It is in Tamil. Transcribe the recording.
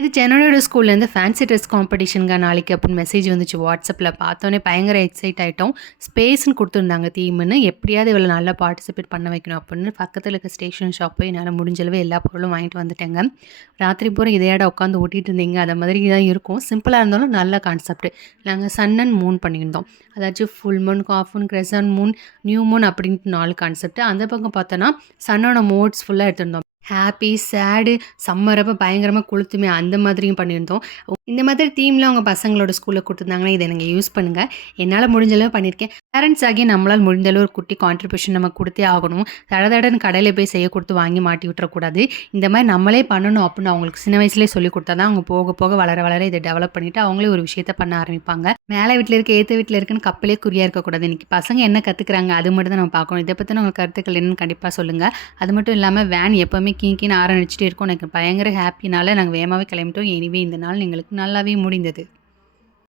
இது ஜனனோட ஸ்கூல்லேருந்து ஃபேன்சி ட்ரெஸ் காம்படிஷனுங்க நாளைக்கு அப்படின்னு மெசேஜ் வந்துச்சு வாட்ஸ்அப்பில். பார்த்தோன்னே பயங்கர எக்ஸைட் ஆகிட்டோம். ஸ்பேஸ்ன்னு கொடுத்துருந்தாங்க தீம்னு. எப்படியாவது இவ்வளோ நல்லா பார்ட்டிசிபேட் பண்ண வைக்கணும் அப்படின்னு பக்கத்தில் இருக்க ஸ்டேஷன் ஷாப் போய் என்னால் முடிஞ்சளவு எல்லா பொருளும் வாங்கிட்டு வந்துட்டேங்க. ராத்திரி பூரா இதையாட உட்காந்து ஓட்டிகிட்டு இருந்தீங்க. அதை மாதிரி தான் இருக்கும். சிம்பிளாக இருந்தாலும் நல்ல கான்செப்ட். நாங்கள் சன் அண்ட் மூன் பண்ணியிருந்தோம். அதாச்சும் full Moon, half Moon, crescent Moon, new Moon அப்படின்ட்டு 4 கான்செப்ட். அந்த பக்கம் பார்த்தோன்னா சன்னோட மோட்ஸ் ஃபுல்லாக எடுத்திருந்தோம். ஹாப்பி, சேடு, சம்மரப்போ பயங்கரமாக கொளுத்துமே அந்த மாதிரியும் பண்ணியிருந்தோம். இந்த மாதிரி தீமில் அவங்க பசங்களோட ஸ்கூலில் கொடுத்துருந்தாங்கன்னா இதை நீங்கள் யூஸ் பண்ணுங்கள். என்னால் முடிஞ்சளவு பண்ணியிருக்கேன். பேரண்ட்ஸ் ஆகிய நம்மளால் முடிஞ்சளவு ஒரு குட்டி கான்ட்ரிபியூஷன் நம்ம கொடுத்தே ஆகணும். தடன்னு கடையில் போய் செய்ய கொடுத்து வாங்கி மாட்டி விட்டுறக்கூடாது. இந்த மாதிரி நம்மளே பண்ணணும் அப்படின்னு அவங்களுக்கு சின்ன வயசுலேயே சொல்லி கொடுத்தா தான் அவங்க போக போக வளர இதை டெவலப் பண்ணிவிட்டு அவங்களே ஒரு விஷயத்த பண்ண ஆரம்பிப்பாங்க. மேலே வீட்டில் இருக்க ஏற்ற வீட்டில் இருக்குன்னு கப்பலே குறியாக இருக்கக்கூடாது. இன்றைக்கி பசங்க என்ன கற்றுக்குறாங்க அது மட்டும் தான் நம்ம பார்க்கணும். இதை பற்றின உங்கள் கருத்துக்கள் என்னன்னு கண்டிப்பாக சொல்லுங்கள். அது மட்டும் இல்லாமல் வேன் எப்போவுமே கீன்னு ஆரம்பிச்சுட்டே இருக்கும். எனக்கு பயங்கர ஹாப்பினால நாங்கள் வேகமாகவே கிளம்பிட்டோம். எனிவே இந்த நாள் எங்களுக்கு நல்லாவே முடிந்தது.